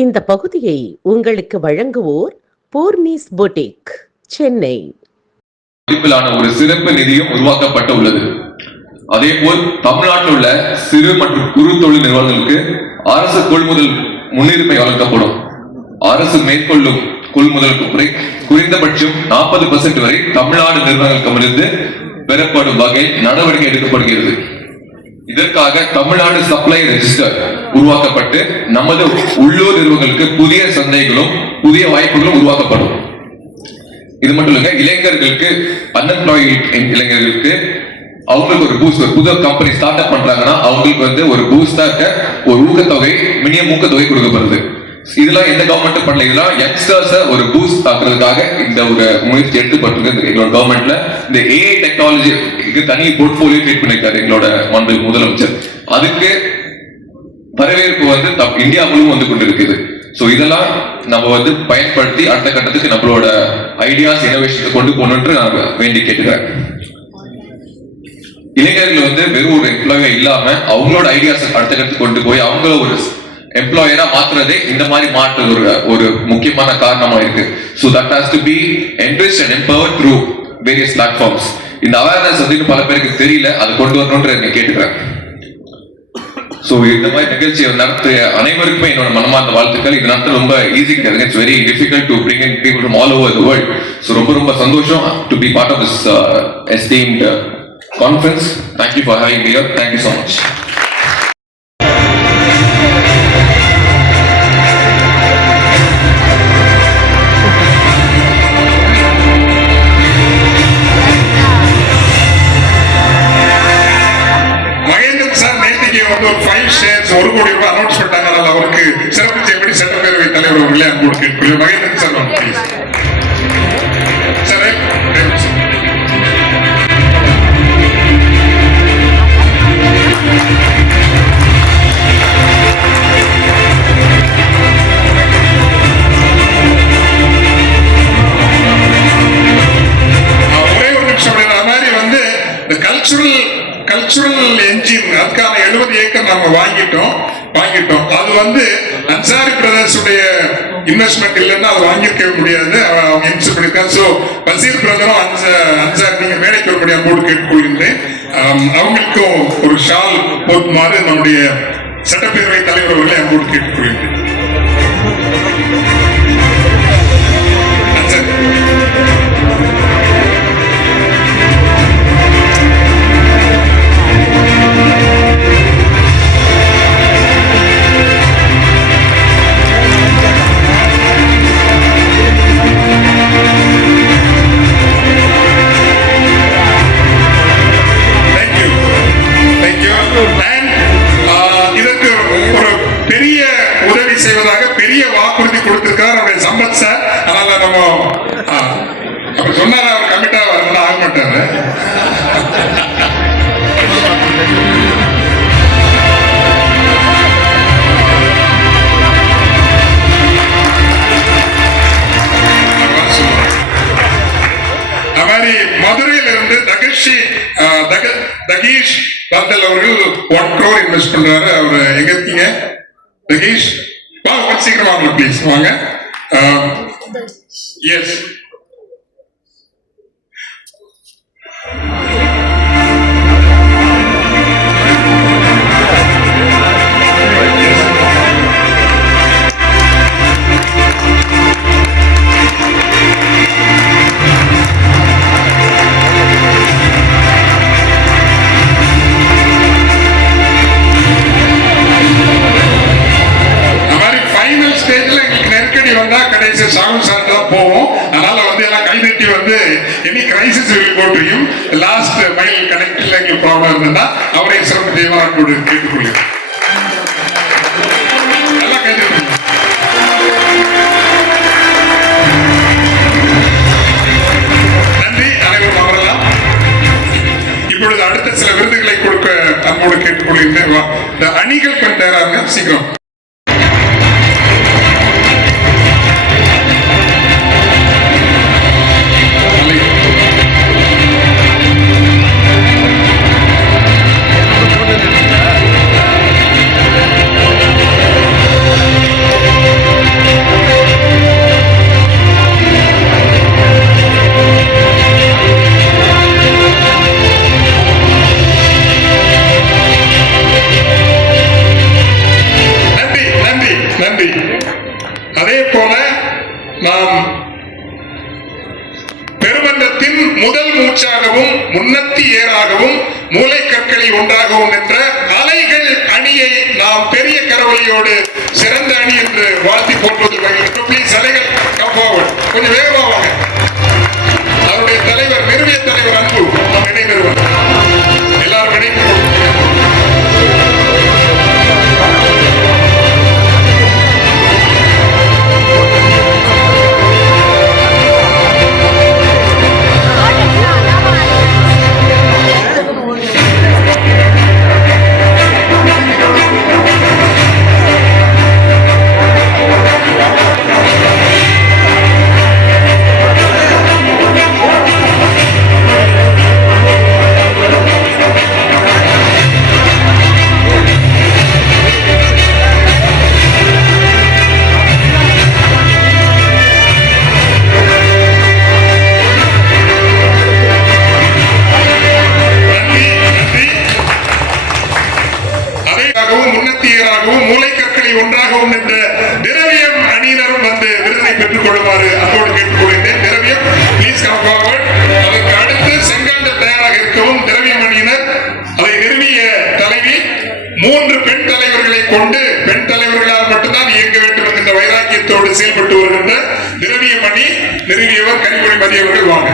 இந்த பகுதியை உங்களுக்கு வழங்குவோர் பூர்ணிஸ் பொட்டிக், சென்னை. மதிப்பிலான ஒரு சிறப்பு நிதியம் உருவாக்கப்பட்டு உள்ளது. அதேபோல் தமிழ்நாட்டில் உள்ள சிறு மற்றும் குறு தொழில் நிறுவனங்களுக்கு அரசு கொள்முதல் முன்னுரிமை வழங்கப்படும். அரசு மேற்கொள்ளும் கொள்முதலுக்கு குறைந்தபட்சம் 40% வரை தமிழ்நாடு நிறுவனங்களிடமிருந்து பெறப்படும் வகையில் நடவடிக்கை எடுக்கப்படுகிறது. இதற்காக தமிழ்நாடு சப்ளை ரெஜிஸ்டர் உருவாக்கப்பட்டு நமது உள்ளூர் நிறுவனங்களுக்கு புதிய சந்தைகளும் புதிய வாய்ப்புகளும் உருவாக்கப்படும். இது மட்டும் இல்லைங்க, இளைஞர்களுக்கு அன்எம்ப்ளாய்ட் இளைஞர்களுக்கு அவங்களுக்கு ஒரு பூஸ்ட், ஒரு புது கம்பெனி ஸ்டார்ட் அப் பண்றாங்கன்னா அவங்களுக்கு ஒரு பூஸ்டா இருக்க ஒரு ஊக்கத்தொகை, மினிமம் ஊக்கத்தொகை கொடுக்கப்படுது. இதெல்லாம் எந்த கவர்மெண்ட் பண்ணல, இதெல்லாம் யங்ஸ்டர்ஸை ஒரு பூஸ்ட் ஆக்குறதுக்காக இந்த ஒரு முயற்சி எடுத்துப்பட்டிருக்கு. எங்களோட கவர்மெண்ட்ல இந்த ஏஐ டெக்னாலஜிக்கு தனி போர்ட்போலியோ கிரியேட் பண்ணிருக்காரு எங்களோட முதலமைச்சர். அதுக்கு வரவேற்பு இந்தியா முழுவதும் கொண்டிருக்குது. சோ இதெல்லாம் நம்ம பயன்படுத்தி அடுத்த கட்டத்துக்கு நம்மளோட ஐடியாஸ் இனோவேஷனை கொண்டு போகணும்னு நான் வேண்டி கேட்டுக்கிறேன். இளைஞர்கள் வெறும் ஒரு எம்ப்ளாயா இல்லாம அவங்களோட ஐடியாஸ் அடுத்த கட்டத்துக்கு கொண்டு போய் அவங்கள ஒரு எம்ப்ளாயரா மாத்துறதே இந்த மாதிரி மாற்று ஒரு முக்கியமான காரணமா இருக்கு. So that has to be enriched and empowered through various platforms. இந்த அவேர்னஸ் பல பேருக்கு தெரியல, அதை கொண்டு வரணும்னு கேட்டுக்கிறேன். சோ இந்த மாதிரி நிகழ்ச்சியை நடத்திய அனைவருக்குமே என்னோட மனமார்ந்த வாழ்த்துக்கள். இது நடத்த ரொம்ப ஈஸி கிடையாது. It's very difficult to bring in people from all over the world. So ரொம்ப சந்தோஷம் to be part of this esteemed conference. Thank you for having me here. Thank you so much. ஒரு 5 shares 1 கோடி ரூபாய் announce பண்ணாங்க. அவருக்கு சிறப்பு செய்யப்படி சட்டப்பேரவை தலைவர் அவர்களே அன்போடு கேட்கிறேன். Mahendran sir please. சார் ஒரே ஒரு நிமிஷம். அது மாதிரி இந்த கல்ச்சுரல் என்ஜின் அதுக்கான 70 ஏக்கர் நம்ம வாங்கிட்டோம். அது அன்சாரி பிரதர்ஸ் உடைய இன்வெஸ்ட்மெண்ட் இல்லைன்னா அது வாங்கியிருக்கவே முடியாது. அவங்க இன்வெஸ்ட் பண்ணிருக்காங்க. ஸோ பசீர் பிரதரும் அன்சாரி நீங்க வேலைக்கு வரும்படி அன்போடு கேட்டுக்கொள்கின்றேன். அவங்களுக்கும் ஒரு ஷால் போட்டுமாறு நம்முடைய சட்டப்பேரவை தலைவர் அவர்களை அன்போடு கேட்டுக்கொள்கின்றேன். சொன்னார அவர் கமிட்டா வரணும் ஆக மாட்டாரு. அது மாதிரி மதுரையில இருந்து தகீஷ் தாத்தல் அவர்கள் 1 crore இன்வெஸ்ட் பண்றாரு. அவரு எங்க இருக்கீங்க தகீஷ்? வாங்க சீக்கிரம் வாங்க ப்ளீஸ் வாங்க. எஸ் கடைசி சாகுல் சார் தான் போவோம். அதனால எல்லாம் கைதட்டி any crisis will go to you. Last mile கனெக்ட்ல எங்களுக்கு ப்ராப்ளம் இருந்ததுன்னா அவரை சிறப்பு தெய்வம் கேட்டுக்கொள்கிறேன். நல்லா கைதட்டி. நன்றி. அனைவரும் அமரலாம். இப்பொழுது அடுத்த சில விருதுகளை கொடுக்க அன்போடு கேட்டுக்கொள்கிறேன். இந்த அணிகள் கண்டாராங்க சீக்கிரம். நன்றி. அதே போல நாம் பெருமன்றத்தின் முதல் மூச்சாகவும் முன்னத்தி ஏறாகவும் மூளைக்கற்களை ஒன்றாகவும் என்ற அலைகள் அணியை நாம் பெரிய கரவொலியோடு சிறந்த அணி என்று வாழ்த்தி போற்றுவது. ப்ளீஸ் அலைகள் கம் ஃபார்வர்ட், கொஞ்சம் வேகமாக வாங்க. அவருடைய தலைவர் நிறுவிய தலைவர் அன்பு நாம் இணை நிறுவனம் எல்லாரும் இணைந்து மூளைக்கற்களை ஒன்றாகவும் என்ற திரவியம் அணியினரும் வந்து விருதினை பெற்றுக் கொள்ளுமாறு அன்போடு கேட்டுக் கொள்கிறேன். திரவியம் ப்ளீஸ் கம் ஃபார்வர்ட். அதற்கு அடுத்து செங்கல் தயாராக இருக்கவும் திரவியம் அணியினர். அதை நிறுவிய தலைவி 3 பெண் தலைவர்களை கொண்டு பெண் தலைவர்களால் மட்டும்தான் இயங்க வேண்டும் என்கின்ற வைராக்கியத்தோடு செயல்பட்டு வருகின்ற திரவியம் அணி நிறுவியவர் கனிமொழி மதியவர்கள் வாங்க.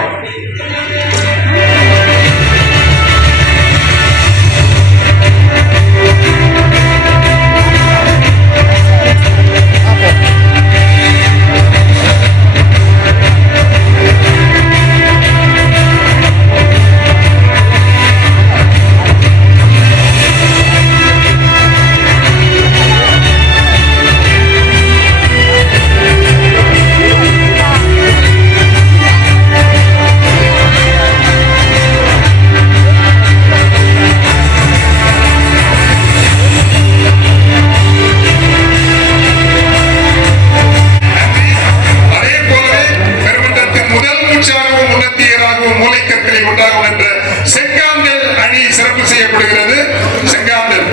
மூளைக்கற்களை உண்டாகும் என்ற செங்காந்தல் அணி சிறப்பு செய்யப்படுகிறது. செங்காந்தல்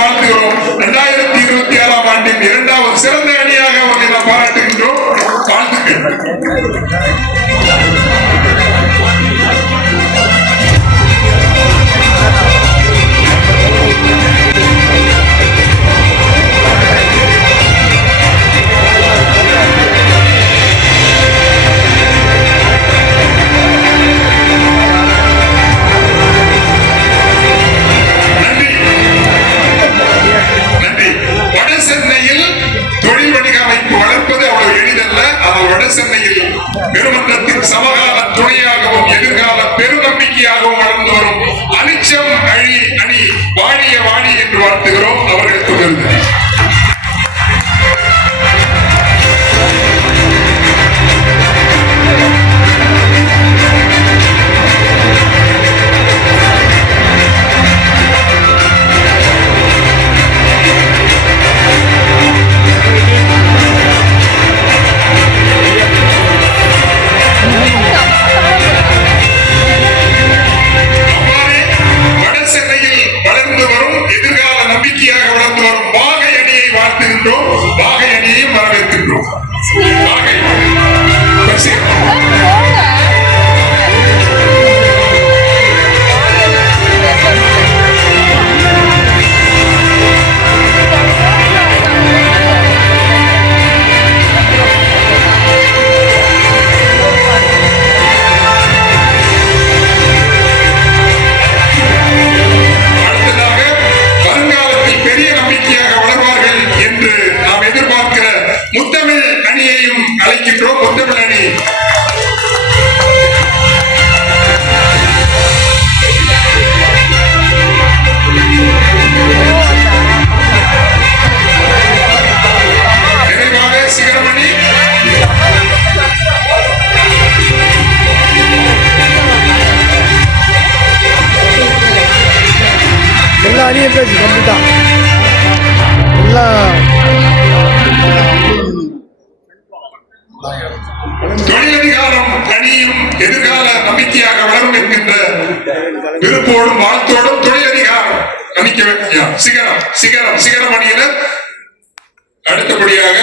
வாழ்த்துகிறோம். 2026ஆம் ஆண்டின் 2வது சிறந்த அணியாக அவர்களை நாம் பாராட்டுகின்றோம். வாழ்த்துக்கள். சென்னையில் பெருமன்றத்தின் சமகால துணையாகவும் எதிர்கால பெருநம்பிக்கையாகவும் வளர்ந்து வரும் அனிச்சம் அணி வாழிய வாழி என்று வாழ்த்துகிறோம். அவர்களுக்கு விருது. அணி எடுத்தாச்சு கம்ப்ளீட்டா எல்லாம். தொழிலதிகாரம் அணியும் எதிர்கால நம்பிக்கையாக வளரும் என்கின்ற விருப்போடும் வாழ்த்தோடும் தொழிலதிகாரம் அணிக்க சிகரம் சிகரம் சிகரம் அணியினர். அடுத்தபடியாக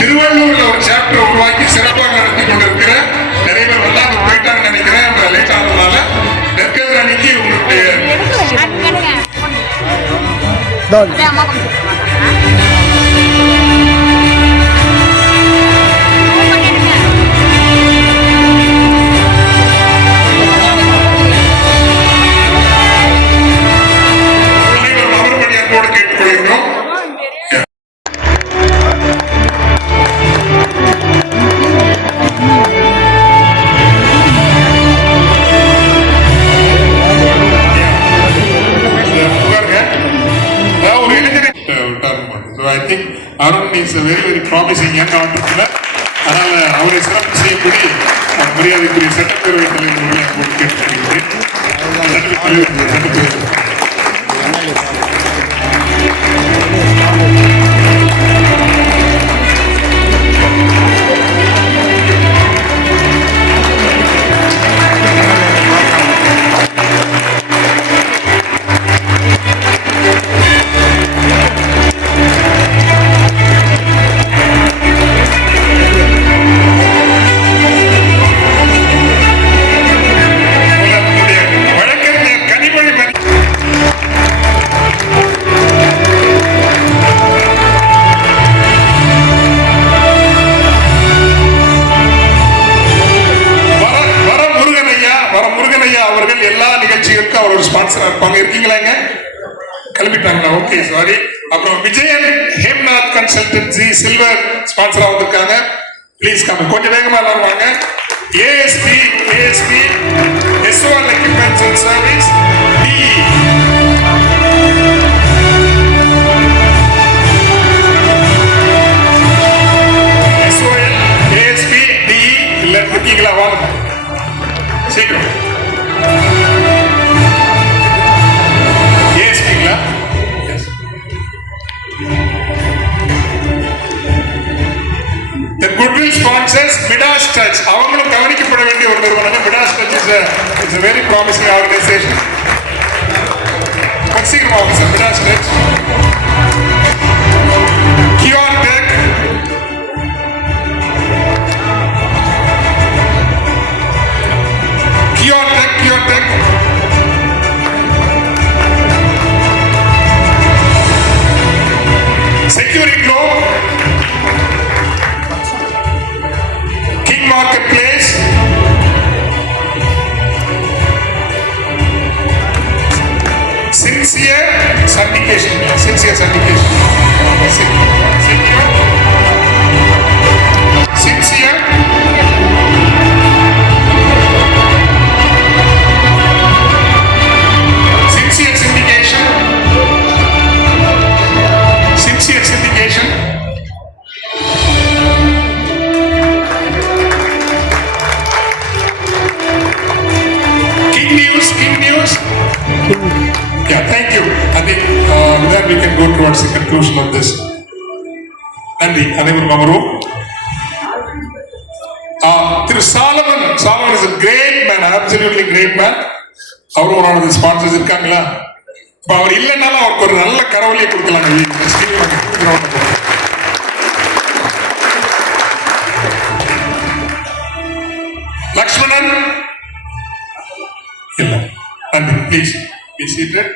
திருவள்ளூர்ல ஒரு சாப்டர் உருவாக்கி சிறப்பாக நடத்தி கொண்டிருக்கிற நிறைய பேர் வந்து அங்க போயிட்டாங்க நினைக்கிறேன். லேட் ஆனதுனால நெற்கதிர் அணிக்கு உங்களுடைய அமர்படி அன்போடு கேட்டுக்கொள்கிறோம். I think Arun is a very very promising young entrepreneur. அதனால அவரை சிறப்பு செய்யக்கூடிய மரியாதைக்குரிய சட்டப்பேரவை தலைவர் கேட்டுக்கொள்கிறேன். அவர்கள் எல்லா நிகழ்ச்சிகளுக்கும் அவர் ஒரு ஸ்பான்சரா இருப்பாங்க. இருக்கீங்களாங்க? கிளம்பிட்டாங்களா? Okay, sorry. அப்புறம் விஜயன் ஹேம்நாத் கன்சல்டன்சி சில்வர் ஸ்பான்சரா வந்திருக்காங்க. ப்ளீஸ் கம், கொஞ்சம் வேகமா எல்லாரும் வாங்க. ASP SOR equipments and service DE SOL ASP DE இல்ல இருக்கீங்களா? வாங்க சீக்கிரம். The goodwill sponsors Midas Touch. அவங்களும் கவனிக்கப்பட வேண்டிய ஒரு நிறுவனம். Midas Touch is a very promising organization. சீக்கிரமா வாங்க sir. Midas Touch, Kion Tech, Security Glow, King Marketplace, Sincere Syndication, King News. Yeah, thank you. I think with that we can go towards the conclusion of this. நன்றி. அனைவரும் அமரும். திரு Solomon is a great man, absolutely great man. Our one of the sponsors இருக்காங்களா? அவர் இல்லைன்னாலும் அவருக்கு ஒரு நல்ல கரவொலியை கொடுக்கலாங்க. லக்ஷ்மணன் இல்ல, நன்றி. Please be seated.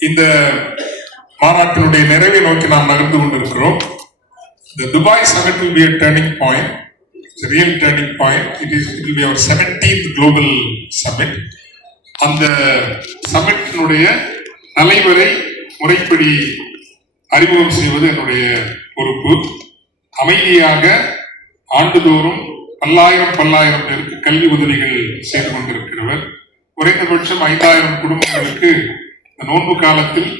இந்த மாநாட்டினுடைய நிறைவை நோக்கி நாம் நகர்ந்து கொண்டிருக்கிறோம். The Dubai summit will be a turning point. It's a real turning point. It will be our 17th global summit. அந்த சம்மிட்டினுடைய தலைவரை முறைப்படி அறிமுகம் செய்வது என்னுடைய பொறுப்பு. அமைதியாக ஆண்டுதோறும் பல்லாயிரம் பேருக்கு கல்வி உதவிகள் செய்து கொண்டிருக்கிறவர். குறைந்தபட்சம் 5000 குடும்பங்களுக்கு நோன்பு காலத்தில்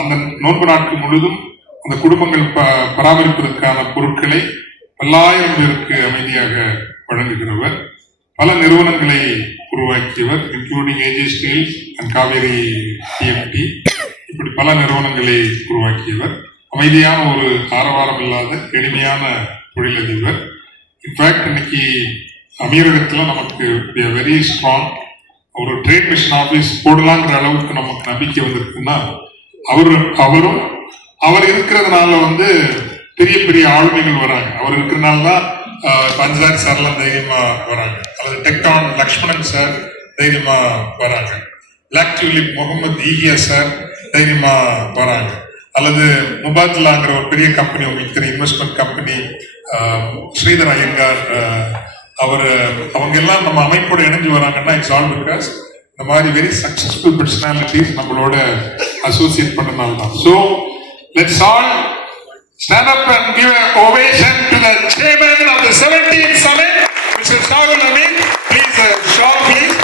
அந்த நோன்பு நாட்கள் முழுதும் அந்த குடும்பங்கள் பராமரிப்பதற்கான பொருட்களை பல்லாயிரம் பேருக்கு அமைதியாக வழங்குகிறவர். பல நிறுவனங்களை உருவாக்கியவர், including AJ steel and Kaveri TMT. இப்படி பல நிறுவனங்களை உருவாக்கியவர். அமைதியான ஒரு ஆரவாரம் இல்லாத எளிமையான தொழிலதிபர். இன்ஃபேக்ட் இன்னைக்கு அமீரகத்தில் நமக்கு வெரி ஸ்ட்ராங் ஒரு ட்ரேட் மிஷன் ஆஃபீஸ் போடலாங்கிற அளவுக்கு நமக்கு நம்பிக்கை வந்திருக்குன்னா அவர் இருக்கிறதுனால பெரிய பெரிய ஆளுமைகள் வராங்க. அவர் இருக்கிறதுனால தான் பஞ்சாரி சார்லாம் தைரியமா வராங்க, அல்லது டெக்டான் லக்ஷ்மணன் சார் தைரியமா வராங்க, பிளாக் டியூலிப் முகமது ஈகியா சார் தைரியமா வராங்க, அல்லது முபாத்லாங்கிற ஒரு பெரிய கம்பெனி, உங்களுக்கு தெரியும், இன்வெஸ்ட்மெண்ட் கம்பெனி, ஸ்ரீதர் ஐயங்கார், அவங்க எல்லாம் நம்ம அமைப்போட இணைஞ்சு வராங்கன்னா இட்ஸ் ஆல் பிகாஸ் இந்த மாதிரி வெரி சக்சஸ்ஃபுல் பர்சனாலிட்டிஸ் நம்மளோட அசோசியேட் பண்ணனால தான். So let's all stand up and give an ovation to the chairman of the 17th summit, Mr. Shahul Amin. Please, Shah, please.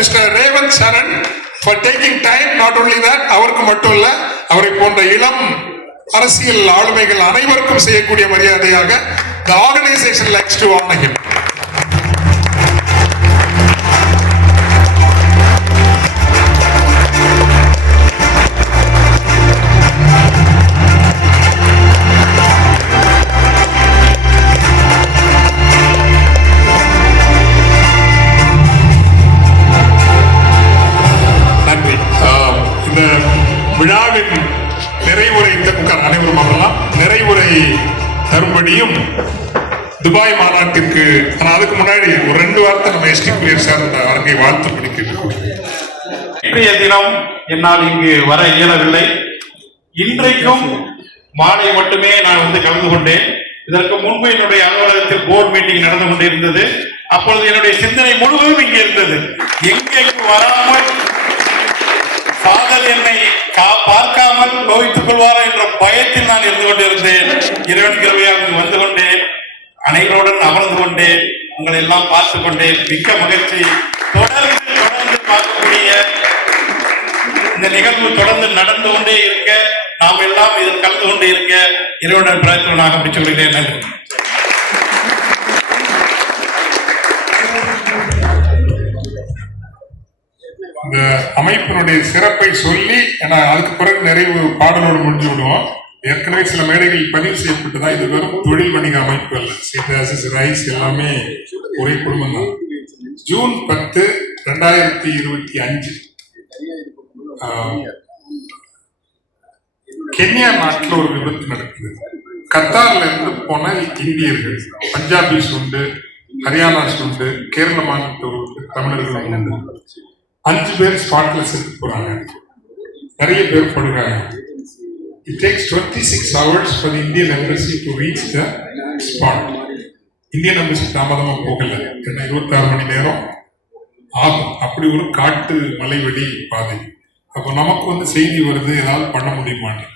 Mr. Revant Saran for taking time. Not only that, அவருக்கு மட்டும் இல்ல, அவரை போன்ற இளம் அரசியல் ஆளுமைகள் அனைவருக்கும் செய்யக்கூடிய மரியாதையாக the organization likes to honor him. விழாவின் நிறைவுரை அனைவரும் அமரலாம். நிறைவுரை தரும்படியும் துபாய் மாநாட்டிற்கு, அதுக்கு முன்னாடி ஒரு 2 வார்த்தை நம்ம எஸ்டி குரியர் சார் அரங்கை வாழ்த்துப்படி கேட்டுக்கொள்கிறேன். இன்றைய தினம் என்னால் இங்கு வர இயலவில்லை. இன்றைக்கும் மாலை மட்டுமே நான் கலந்து கொண்டேன். இதற்கு முன்பு என்னுடைய அலுவலகத்தில் போர்டு மீட்டிங் நடந்து கொண்டிருந்தது. அப்பொழுது என்னுடைய சிந்தனை முழுவதும் இங்கே இருந்தது. எங்களுக்கு வராமல் ஃபாதர் என்னை பார்க்காமல் கோவித்துக் கொள்வாரா என்ற பயத்தில் நான் இருந்து கொண்டிருந்தேன். இறைவன் கிருபையாக வந்து கொண்டேன், அனைவருடன் அமர்ந்து கொண்டேன், உங்களை எல்லாம் பார்த்து கொண்டேன். மிக்க மகிழ்ச்சி. தொடர்ந்து பார்க்கக்கூடிய இந்த நிகழ்வு தொடர்ந்து நடந்து கொண்டே இருக்க, நாம் எல்லாம் இதில் கலந்து கொண்டே இருக்க இறைவனுடன் பிரார்த்தனையாக முடிச்சு கொள்கிறேன். நன்றி. அந்த அமைப்பினுடைய சிறப்பை சொல்லி, ஏன்னா அதுக்கு பிறகு நிறைவு பாடலோடு முடிஞ்சு விடுவோம். ஏற்கனவே சில மேடைகள் பதிவு செய்யப்பட்டுதான். இது வெறும் தொழில் வணிக அமைப்பு அல்ல. சீதாசிஸ் ரைஸ் எல்லாமே ஒரே குடும்பம் தான். ஜூன் 10, 2025 கென்யா நாட்டில் ஒரு விபத்து நடக்குது. கத்தார்ல இருந்து போன இந்தியர்கள், பஞ்சாபிஸ் உண்டு, ஹரியானாஸ் உண்டு, கேரள மாநிலத்தில் உண்டு, தமிழர்கள் உண்டு. 5 பேர் ஸ்பாட்ல செத்து போறாங்க, நிறைய பேர் படுறாங்க. It takes 26 hours for the Indian embassy to reach the spot. Indian embassy தாமதமா போகல, 26 மணி நேரம் ஆகும். அப்படி ஒரு காட்டு மலைவெளி பாதை. அப்போ நமக்கு செய்தி வருது, ஏதாவது பண்ண முடியுமான்னு.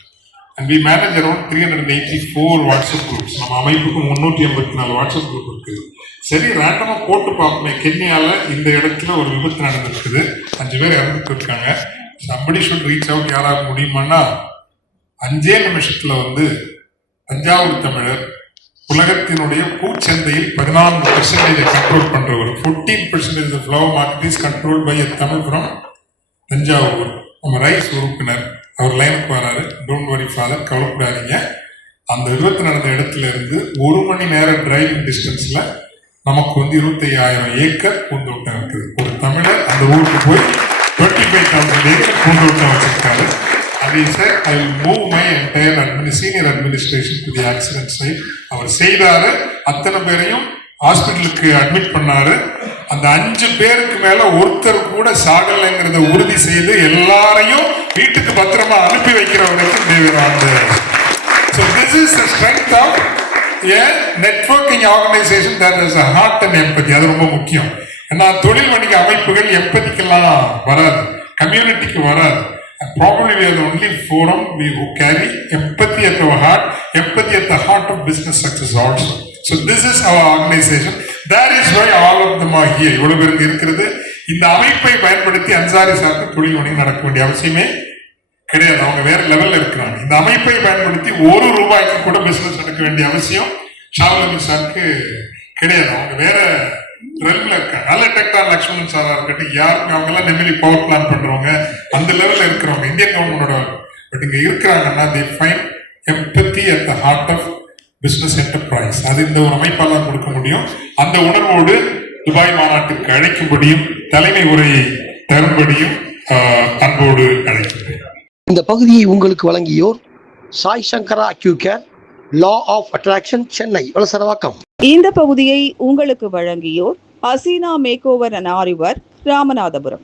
and we manage around 384 WhatsApp groups. நம்ம அமைப்புக்கு 384 வாட்ஸ்அப் குரூப் இருக்குது. சரி, ரேண்டமா போட்டு பார்ப்போமே, கென்யால இந்த இடத்துல ஒரு விபத்து நடந்திருக்குது, 5 பேர் இறந்துட்டு இருக்காங்க, somebody should reach out. யாராக முடியுமானா 5 நிமிஷத்துல வந்து தஞ்சாவூர் தமிழர் உலகத்தினுடைய பூச்சந்தையில் 14% கண்ட்ரோல் பண்றவர். 14% of flower market is controlled by a Tamil from Thanjavur. நம்ம ரைஸ் உறுப்பினர் அவர் லைனுக்கு வராரு. டோன்ட் வரி ஃபாதர், கவலைப்படாதீங்க. அந்த விபத்து நடந்த இடத்துல இருந்து 1 மணி நேரம் டிரைவிங் டிஸ்டன்ஸ்ல நமக்கு வந்து 25,000 ஏக்கர் பூந்தோட்டம் இருக்குது. ஒரு தமிழர் அந்த ஊருக்கு போய் 25,000 ஏக்கர் பூந்தோட்டம் வச்சிருக்காரு. அது sir, I will move my entire senior administration to the accident site. அவர் செய்தாரு. அத்தனை பேரையும் ஹாஸ்பிட்டலுக்கு அட்மிட் பண்ணாரு. அந்த 5 பேருக்கு மேல ஒருத்தர் கூட சாகலைங்கிறத உறுதி செய்து எல்லாரையும் வீட்டுக்கு பத்திரமா அனுப்பி வைக்கிற வரைக்கும் தேவையான. So this is the strength of a networking organization that has a heart and empathy. அது ரொம்ப முக்கியம். ஏன்னா தொழில் வணிக அமைப்புகள் எம்பதிக்கெல்லாம் வராது, கம்யூனிட்டிக்கு வராது. And probably we are the only forum who carry empathy at our heart, empathy at the heart of business success also. So this is our organization. That is why all of them are here. இவ்வளவு பேருக்கு இருக்கிறது. இந்த அமைப்பை பயன்படுத்தி அன்சாரி சார்க்கு தொழில் வணிகம் நடக்க வேண்டிய அவசியமே கிடையாது. அவங்க வேற லெவல்ல இருக்கிறாங்க. இந்த அமைப்பை பயன்படுத்தி ₹1 கூட பிசினஸ் நடக்க வேண்டிய அவசியம் ஷாவுல் சாருக்கு கிடையாது. அவங்க வேற ரெல்ல இருக்காங்க. நல்ல டெக்டார் லக்ஷ்மணன் சாரா இருக்கட்டும், யாருக்கும் அவங்க எல்லாம் நெமிலி பவர் பிளான் பண்றவங்க, அந்த லெவல்ல இருக்கிறவங்க இந்தியன் கவர்மெண்டோட. பட் இங்க இருக்கிறாங்கன்னா they find empathy at the heart of business enterprise. அது இந்த ஒரு அமைப்பால் தான் கொடுக்க முடியும். அந்த உணர்வோடு துபாய் மாநாட்டுக்கு அழைக்கும்படியும் தலைமை உரையை தரும்படியும் அன்போடு அழைக்கின்றேன். இந்த பகுதியை உங்களுக்கு வழங்கியோர் Sai Sankara Accucare, law of attraction, Chennai Valasaravakkam. இந்த பகுதியை உங்களுக்கு வழங்கியோர் ஹசீனா மேக் ஓவர் அண்ட் ஆரிவர், ராமநாதபுரம்.